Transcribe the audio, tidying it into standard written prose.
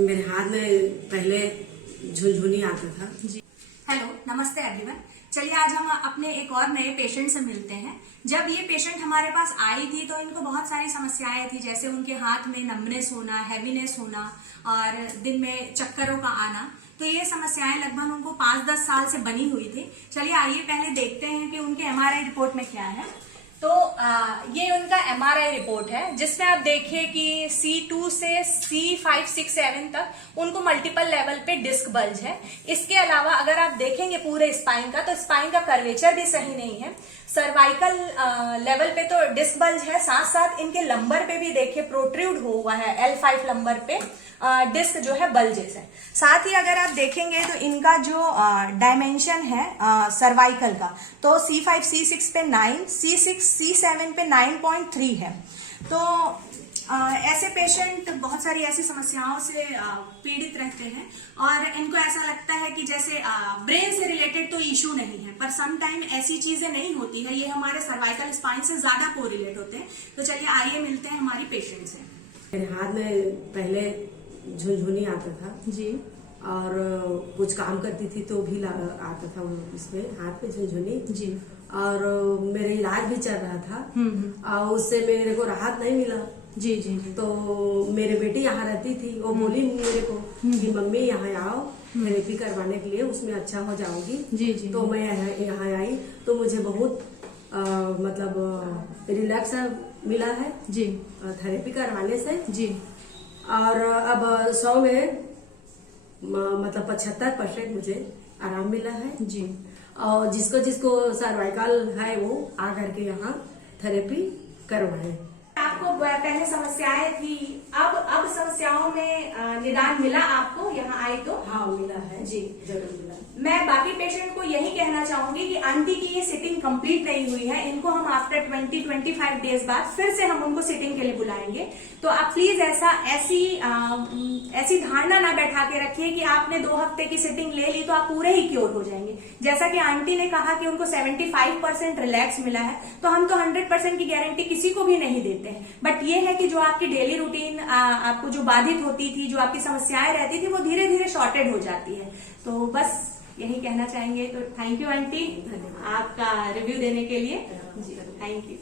मेरे हाथ में पहले झुनझुनी आता था। जी हेलो नमस्ते एवरीवन। चलिए आज हम अपने एक और नए पेशेंट से मिलते हैं। जब ये पेशेंट हमारे पास आई थी तो इनको बहुत सारी समस्याएं थी, जैसे उनके हाथ में नमनेस होना, हैवीनेस होना और दिन में चक्करों का आना। तो ये समस्याएं लगभग उनको 5-10 साल से बनी हुई थी। चलिए आइए पहले देखते हैं कि उनके एमआरआई रिपोर्ट में क्या है। तो ये उनका एमआरआई रिपोर्ट है, जिसमें आप देखिए कि C2 से C5, 6, 7 तक उनको मल्टीपल लेवल पे डिस्क बल्ज है। इसके अलावा अगर आप देखेंगे पूरे स्पाइन का, तो स्पाइन का कर्वेचर भी सही नहीं है। सर्वाइकल लेवल पे तो डिस्क बल्ज है, साथ साथ इनके लंबर पे भी देखिए प्रोट्रूड हुआ है। L5 लंबर पे डिस्क जो है बल्जेस है। साथ ही अगर आप देखेंगे तो इनका जो डायमेंशन है सर्वाइकल का, तो C5, C6 पे 9, C6, C7 पे 9.3 है। तो ऐसे पेशेंट बहुत सारी ऐसी समस्याओं से पीड़ित रहते हैं और इनको ऐसा लगता है कि जैसे ब्रेन से रिलेटेड तो इशू नहीं है, पर सम टाइम ऐसी चीजें नहीं होती है। ये हमारे सर्वाइकल स्पाइन से ज्यादा कोरिलेट होते हैं। तो चलिए आइए मिलते हैं हमारी पेशेंट से। मेरे हाथ में पहले झुनझुनी आता था जी, और कुछ काम करती थी तो भी आता था इसमें हाथ में झुनझुनी जी, और मेरे इलाज भी चल रहा था और उससे मेरे को राहत नहीं मिला जी जी जी। तो मेरे बेटी यहाँ रहती थी, वो बोली मेरे को कि मम्मी यहाँ आओ थेरेपी करवाने के लिए, उसमें अच्छा हो जाओगी जी जी। तो मैं यहाँ आई तो मुझे बहुत मतलब रिलैक्स मिला है जी थेरेपी करवाने से जी। और अब 100 में मतलब 75% मुझे आराम मिला है जी। और जिसको जिसको सर्वाइकल है वो आकर के यहाँ थेरेपी करवाए। आपको पहले समस्याएं थी, अब समस्याओं में निदान मिला आपको यहाँ आए तो? हाँ मिला है जी, जरूर मिला। मैं बाकी पेशेंट को यही कहना चाहूंगी कि आंटी की ये सिटिंग कंप्लीट नहीं हुई है। इनको हम आफ्टर 20-25 डेज बाद फिर से हम उनको सिटिंग के लिए बुलाएंगे। तो आप प्लीज ऐसी धारणा ना बैठा के रखिए कि आपने 2 हफ्ते की सिटिंग ले ली तो आप पूरे ही क्योर हो जाएंगे। जैसा कि आंटी ने कहा कि उनको 75% रिलैक्स मिला है, तो हम तो 100% की गारंटी किसी को भी नहीं देते हैं। बट ये है कि जो आपकी डेली रूटीन आपको जो बाधित होती थी, जो आपकी समस्याएं रहती थी, वो धीरे धीरे शॉर्टेड हो जाती है। तो बस यही कहना चाहेंगे। तो थैंक यू आंटी, आपका रिव्यू देने के लिए जी, थैंक यू।